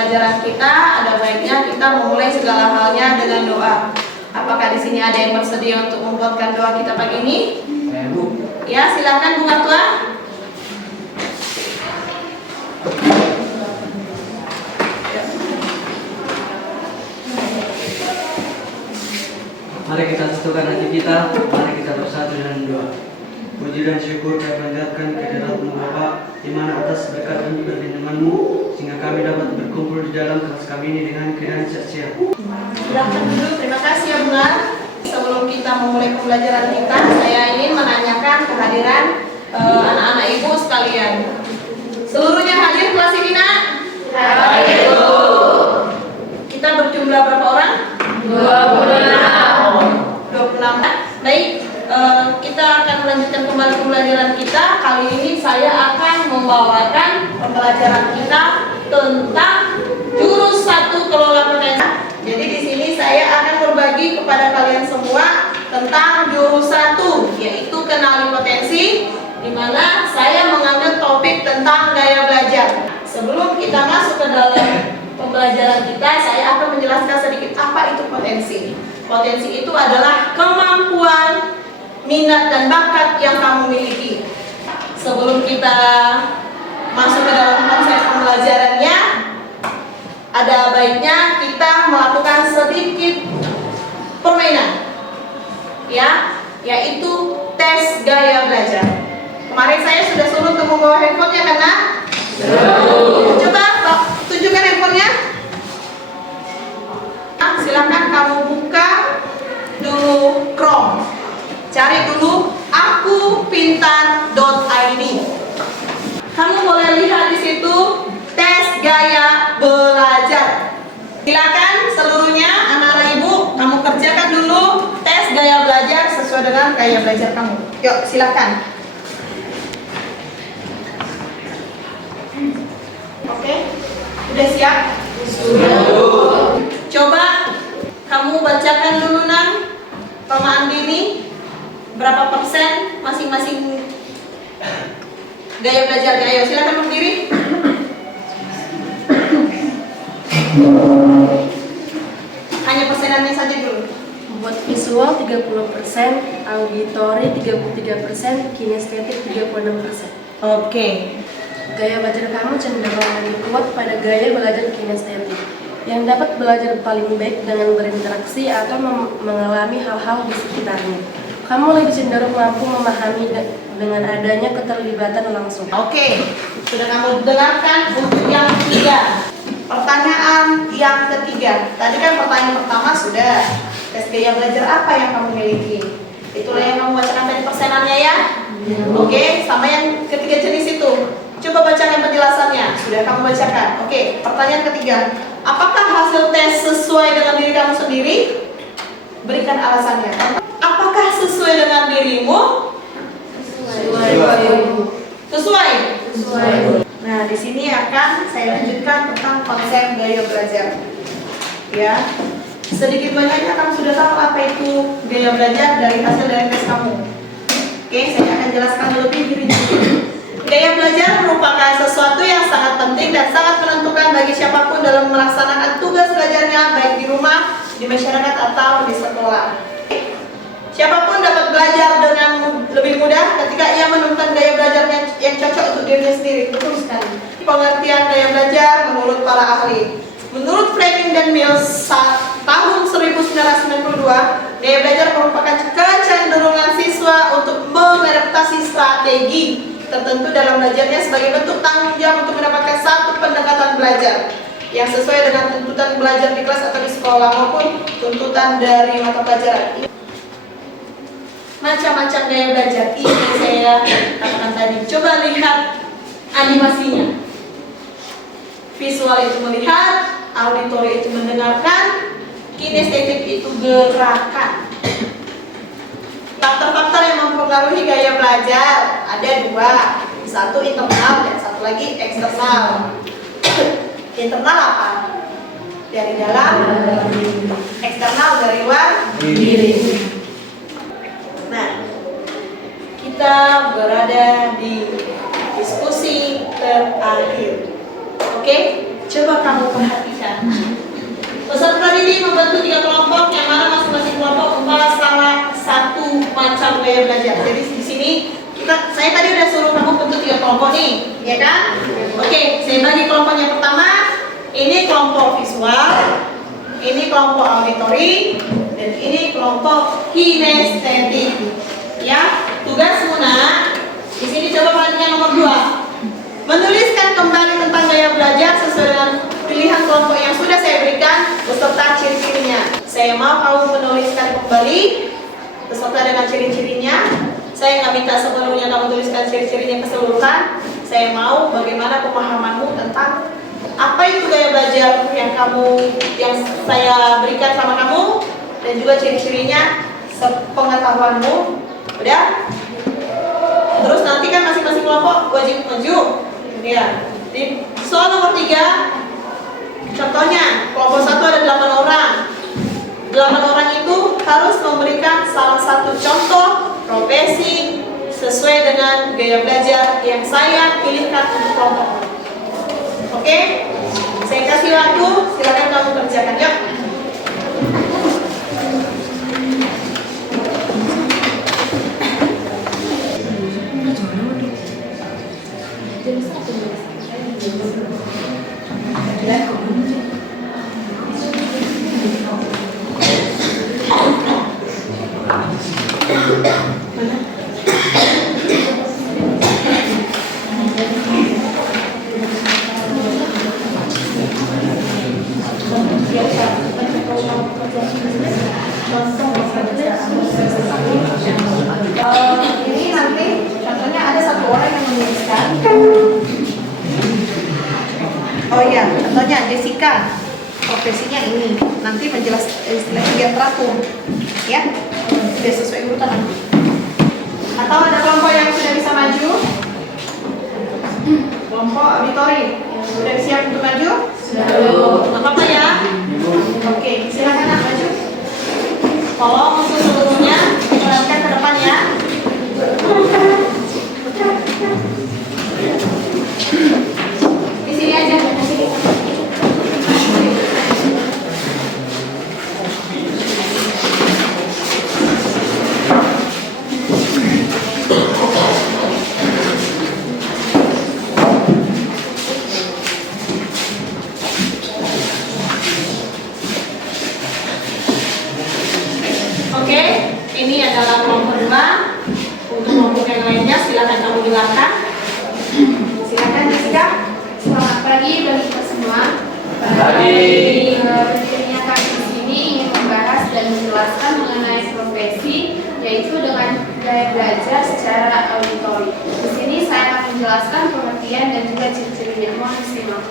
pembelajaran kita, ada baiknya kita memulai segala halnya dengan doa. Apakah di sini ada yang bersedia untuk membuatkan doa kita pagi ini? Ya, silakan Bu Ketua. Mari kita satukan hati kita, mari kita bersatu dengan doa. Puji dan syukur kami panjatkan kehadirat-Mu Bapa, di mana atas berkat dan perlindungan-Mu sehingga kami dapat berkumpul di dalam kelas kami ini dengan keadaan sia-sia. Silakan dulu, terima kasih ya Bunga. Sebelum kita memulai pembelajaran kita, saya ingin menanyakan kehadiran anak-anak ibu sekalian. Seluruhnya hadir kelas ini nak? Hadir. Kita berjumlah berapa orang? 26. Baik, kita akan melanjutkan kembali pembelajaran kita. Kali ini saya akan membawakan pembelajaran kita tentang jurus 1 kelola potensi. Jadi di sini saya akan berbagi kepada kalian semua tentang jurus 1, yaitu kenali potensi, di mana saya mengambil topik tentang gaya belajar. Sebelum kita masuk ke dalam pembelajaran kita, saya akan menjelaskan sedikit apa itu potensi. Potensi itu adalah kemampuan, minat dan bakat yang kamu miliki. Sebelum kita masuk ke dalam konsep pembelajarannya, ada baiknya kita melakukan sedikit permainan, ya, yaitu tes gaya belajar. Kemarin saya sudah suruh untuk membawa handphonenya kan, Nak? Coba tunjukkan handphonenya. Silakan kamu buka dulu Chrome. Cari dulu akupintar.id. Kamu boleh lihat di situ tes gaya belajar. Silakan seluruhnya anak-anak ibu, kamu kerjakan dulu tes gaya belajar sesuai dengan gaya belajar kamu. Yuk, silakan. Oke, udah siap? Sudah. Coba kamu bacakan dulu Nang, Pak Andini, berapa persen masing-masing gaya belajarnya. Ayo silakan berdiri. Hanya persenannya saja dulu. Buat visual 30%, auditori 33%, kinestetik 36%. Oke. Gaya belajar kamu cenderung lebih kuat pada gaya belajar kinestetik, yang dapat belajar paling baik dengan berinteraksi atau mengalami hal-hal di sekitarnya. Kamu lebih cenderung mampu memahami dengan adanya keterlibatan langsung. Oke, sudah kamu dengarkan untuk yang ketiga. Pertanyaan yang ketiga. Tadi kan pertanyaan pertama sudah. Tes gaya belajar apa yang kamu miliki? Itulah yang kamu bacakan tadi persenannya ya. Oke, sama yang ketiga jenis itu. Coba bacakan penjelasannya. Sudah kamu bacakan. Oke, pertanyaan ketiga. Apakah hasil tes sesuai dengan diri kamu sendiri? Berikan alasannya. Apakah sesuai dengan dirimu? Sesuai. Nah, di sini akan saya lanjutkan tentang konsep gaya belajar. Ya, sedikit banyaknya kamu sudah tahu apa itu gaya belajar dari hasil dari tes kamu. Oke, saya akan jelaskan lebih rinci. Gaya belajar merupakan sesuatu yang sangat penting dan sangat menentukan bagi siapapun dalam melaksanakan tugas belajarnya, baik di rumah, di masyarakat atau di sekolah. Siapapun dapat belajar dengan lebih mudah ketika ia menemukan gaya belajarnya yang cocok untuk dirinya sendiri. Betul sekali. Pengertian gaya belajar menurut para ahli. Menurut Fleming dan Mills tahun 1992, gaya belajar merupakan kecenderungan siswa untuk mengadaptasi strategi tertentu dalam belajarnya sebagai bentuk tanggung jawab untuk mendapatkan satu pendekatan belajar yang sesuai dengan tuntutan belajar di kelas atau di sekolah maupun tuntutan dari mata pelajaran. Macam-macam gaya belajar ini saya katakan tadi. Coba lihat animasinya. Visual itu melihat, auditori itu mendengarkan, kinestetik itu gerakan. Faktor-faktor yang mempengaruhi gaya belajar ada dua, satu internal dan satu lagi eksternal. Internal apa? Dari dalam, eksternal dari luar diri. Nah, kita berada di diskusi terakhir. Oke, coba Coba kamu perhatikan. Peserta didik membentuk 3 kelompok yang mana masing-masing kelompok membahas salah satu macam gaya belajar. Jadi di sini saya tadi udah suruh kamu bentuk 3 kelompok nih, ya kan? Oke, saya bagi kelompok yang pertama. Ini kelompok visual, ini kelompok auditori, dan ini kelompok kinestetik. Ya, tugas Muna di sini coba perhatikan nomor 2. Menuliskan kembali tentang gaya belajar sesuai dengan pilihan kelompok yang sudah saya berikan beserta ciri-cirinya. Saya mau kamu menuliskan kembali beserta dengan ciri-cirinya. Saya nggak minta sepenuhnya kamu tuliskan ciri-cirinya keseluruhan. Saya mau bagaimana pemahamanmu tentang apa itu gaya belajar yang saya berikan sama kamu, dan juga ciri-cirinya sepengetahuanmu. Udah? Terus nanti kan masing-masing kelompok wajib maju. Ya. Di soal nomor 3, contohnya kelompok 1 ada 8 orang. 8 orang itu harus memberikan salah satu contoh profesi sesuai dengan gaya belajar yang saya pilihkan untuk kelompok. Oke? Saya kasih waktu, silakan kamu kerjakan. Yuk. Ini nanti contohnya ada 1 orang yang menuliskan. Oh iya, contohnya Jessica, profesinya ini. Nanti istilahnya biar teratur, ya, sudah sesuai urutan nanti. Atau ada kelompok yang sudah bisa maju? Kelompok auditori sudah siap untuk maju? Sudah. Nggak apa-apa ya? Oke, silakan nak maju. Tolong untuk seluruhnya diperhatikan ke depan ya. Di sini aja, di sini. Oke, ini adalah kelompok 2. Untuk kelompok yang lainnya silakan kamu dengarkan. Silakan Jessica. Selamat pagi bagi kita semua. Pentingnya kami di sini ingin membahas dan menjelaskan mengenai profesi, yaitu dengan gaya belajar secara auditori. Di sini saya akan menjelaskan pengertian dan juga ciri-cirinya. Mohon disimak.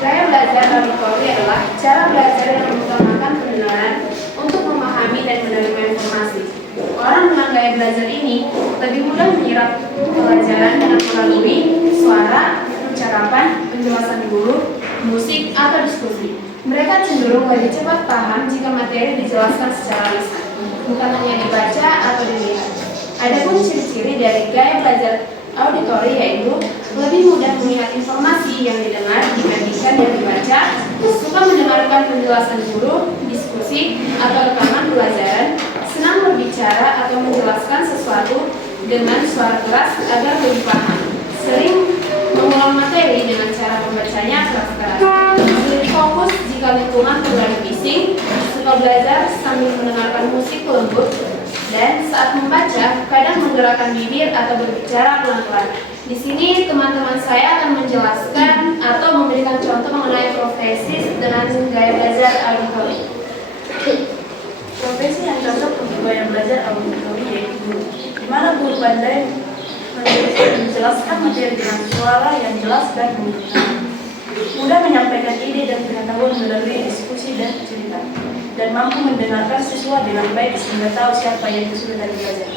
Gaya belajar auditori adalah cara belajar yang mengutamakan pendengaran untuk memahami dan menerima informasi. Orang dengan gaya belajar ini lebih mudah menyerap pelajaran dengan melalui suara, percakapan, penjelasan guru, musik, atau diskusi. Mereka cenderung lebih cepat paham jika materi dijelaskan secara lisan, bukan hanya dibaca atau dilihat. Adapun ciri-ciri dari gaya belajar auditori yaitu lebih mudah mengingat informasi yang didengar dibandingkan yang dibaca, suka mendengarkan penjelasan guru, diskusi, atau rekaman pelajaran, senang berbicara atau menjelaskan sesuatu dengan suara keras agar lebih paham, sering mengulang materi dengan cara membacanya keras-keras, lebih fokus jika lingkungan terlalu bising, suka belajar sambil mendengarkan musik lembut, dan saat membaca kadang menggerakkan bibir atau berbicara pelan-pelan. Di sini teman-teman saya akan menjelaskan atau memberikan contoh mengenai profesi dengan gaya belajar auditori. Profesi yang cocok untuk gaya belajar auditori yaitu guru, di mana guru pandai menjelaskan materi dengan suara yang jelas dan menyenangkan, mudah menyampaikan ide dan pengetahuan melalui diskusi dan cerita, dan mampu mendengarkan siswa dengan baik sehingga tahu siapa yang kesulitan belajar.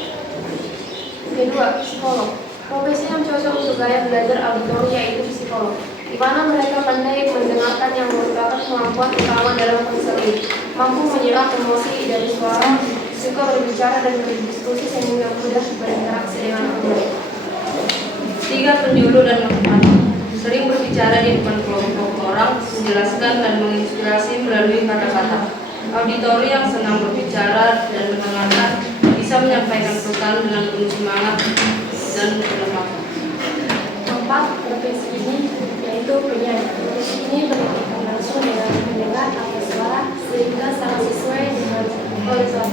Kedua, psikolog. Profesi yang cocok untuk gaya belajar auditori yaitu psikolog, di mana mereka pandai mendengarkan yang merupakan kemampuan utama dalam konseling, mampu menyerap emosi dari suara, suka berbicara dan berdiskusi sehingga mudah berinteraksi dengan orang lain. 3, penjuru dan motivator. Sering berbicara di depan kelompok orang orang, menjelaskan dan menginspirasi melalui kata-kata. Auditori yang senang berbicara dan mendengarkan bisa menyampaikan pesan dengan penuh semangat dan kelembapan. Keempat, profesi ini yaitu penyanyi. Profesi ini berkaitan langsung dengan mendengar atau suara sehingga sangat sesuai dengan horizon.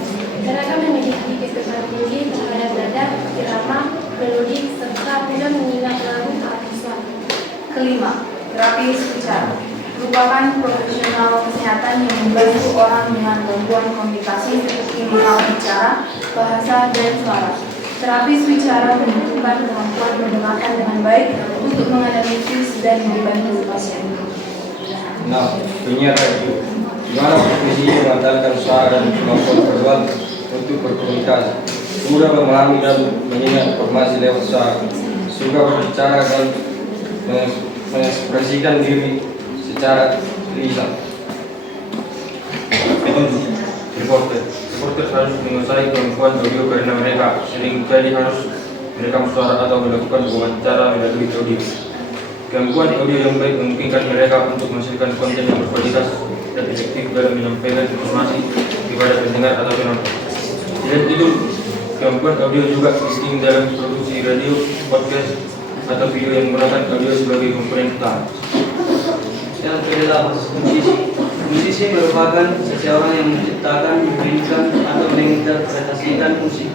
Mereka memiliki kekebalan tinggi terhadap nada, irama, melodi, serta mudah mengingat lagu atau suara. Kelima, terapis bicara merupakan profesional kesehatan yang membantu orang dengan gangguan komunikasi seperti mengenal bicara, bahasa, dan suara. Terapis bicara membutuhkan kemampuan mendengarkan dengan baik untuk menganalisis dan membantu pasien. Nah, penyiar radio, di mana profesinya mengandalkan suara dan kemampuan verbal untuk berkomunikasi, mudah memahami dan mengingat informasi lewat suara, suka berbicara dan mengekspresikan diri secara lisan. Reporter harus menguasai kemampuan audio karena mereka sering jadi harus merekam suara atau melakukan wawancara melalui audio. Gangguan audio yang baik memungkinkan mereka untuk menghasilkan konten yang berkualitas dan efektif dalam menyampaikan informasi kepada pendengar atau penonton. Selain itu, kemampuan audio juga penting dalam produksi radio, podcast, atau video yang menggunakan audio sebagai komponen utama. Yang kedelapan, musisi. Musisi merupakan seseorang yang menciptakan, memainkan, atau menginterpretasikan musik.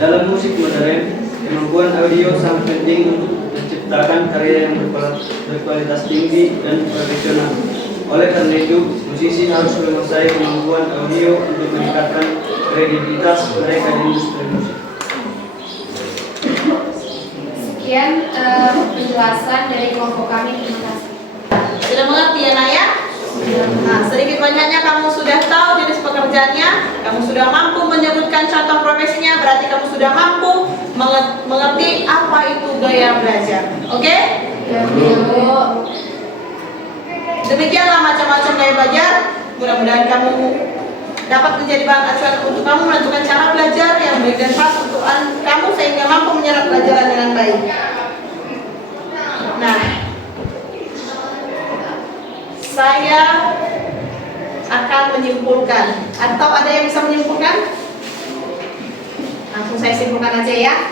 Dalam musik modern, kemampuan audio sangat penting untuk menciptakan karya yang berkualitas tinggi dan profesional. Oleh karena itu, musisi harus menguasai kemampuan audio untuk meningkatkan kredibilitas mereka di industri musik. Sekian penjelasan dari kelompok kami. Terima kasih. Sudah mengerti ya Naya? Nah, sedikit banyaknya kamu sudah tahu jenis pekerjaannya, kamu sudah mampu menyebutkan contoh profesinya, berarti kamu sudah mampu mengerti apa itu gaya belajar. Oke? Demikianlah macam-macam gaya belajar. Mudah-mudahan kamu dapat menjadi bahan acuan untuk kamu menentukan cara belajar yang baik dan pas untuk kamu sehingga mampu menyerap pelajaran dengan baik. Nah, saya akan menyimpulkan, atau ada yang bisa menyimpulkan? Langsung saya simpulkan aja ya.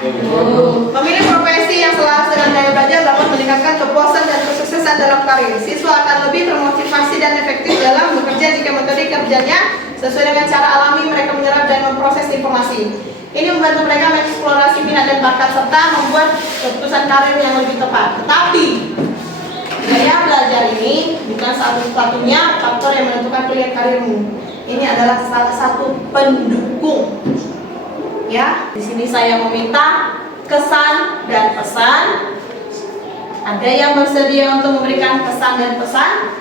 Memilih profesi yang selaras dengan gaya belajar dapat meningkatkan kepuasan dan kesuksesan dalam karir. Siswa akan lebih termotivasi dan efektif dalam bekerja jika metode kerjanya sesuai dengan cara alami mereka menyerap dan memproses informasi. Ini membantu mereka mengeksplorasi minat dan bakat serta membuat keputusan karir yang lebih tepat. Tetapi gaya belajar ini bukan satu-satunya faktor yang menentukan pilihan karirmu. Ini adalah salah satu pendukung. Ya, di sini saya meminta kesan dan pesan. Ada yang bersedia untuk memberikan kesan dan pesan?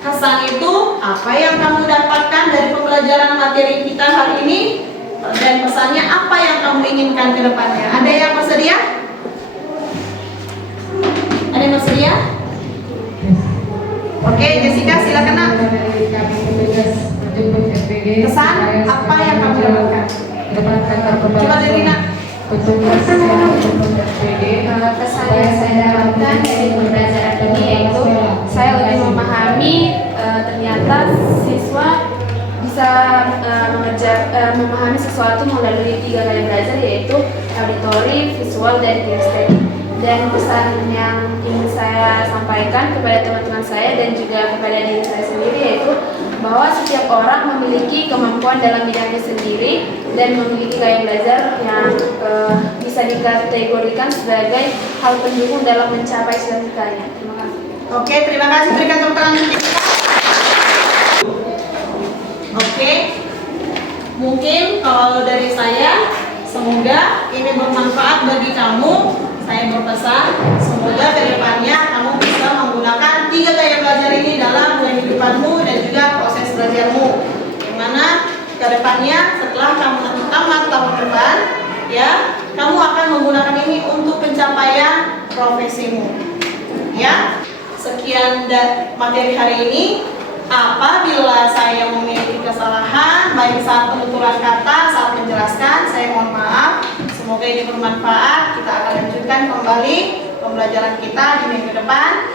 Kesan itu apa yang kamu dapatkan dari pembelajaran materi kita hari ini, dan pesannya apa yang kamu inginkan ke depannya. Ada yang bersedia? Ada yang bersedia? Oke, Jessica silakan nak. Kesan apa yang kamu dapatkan? Coba dari nak. Kesan yang saya dapatkan dari pembelajaran ini yaitu saya lebih memahami ternyata siswa bisa memahami sesuatu melalui 3 gaya belajar yaitu auditori, visual, dan kinestetik. Dan pesan yang ingin saya sampaikan kepada teman-teman saya dan juga kepada diri saya sendiri yaitu bahwa setiap orang memiliki kemampuan dalam bidangnya sendiri dan memiliki gaya belajar yang bisa dikategorikan sebagai hal pendukung dalam mencapai cita-citanya. Terima kasih. Oke, terima kasih. Berikan tepuk tangan untuk kita. Oke, mungkin kalau dari saya, semoga ini bermanfaat bagi kamu. Saya berpesan, semoga ke depannya kamu bisa menggunakan 3 gaya belajar ini dalam kehidupanmu dan juga proses belajarmu. Yang mana ke depannya setelah kamu nanti tamat tahun depan, ya, kamu akan menggunakan ini untuk pencapaian profesimu. Ya, sekian materi hari ini. Apabila saya memiliki kesalahan baik saat penuturan kata, saat menjelaskan, saya mohon maaf. Semoga ini bermanfaat. Kita akan lanjutkan kembali pembelajaran kita di minggu depan.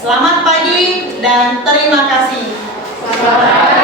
Selamat pagi dan terima kasih. Selamat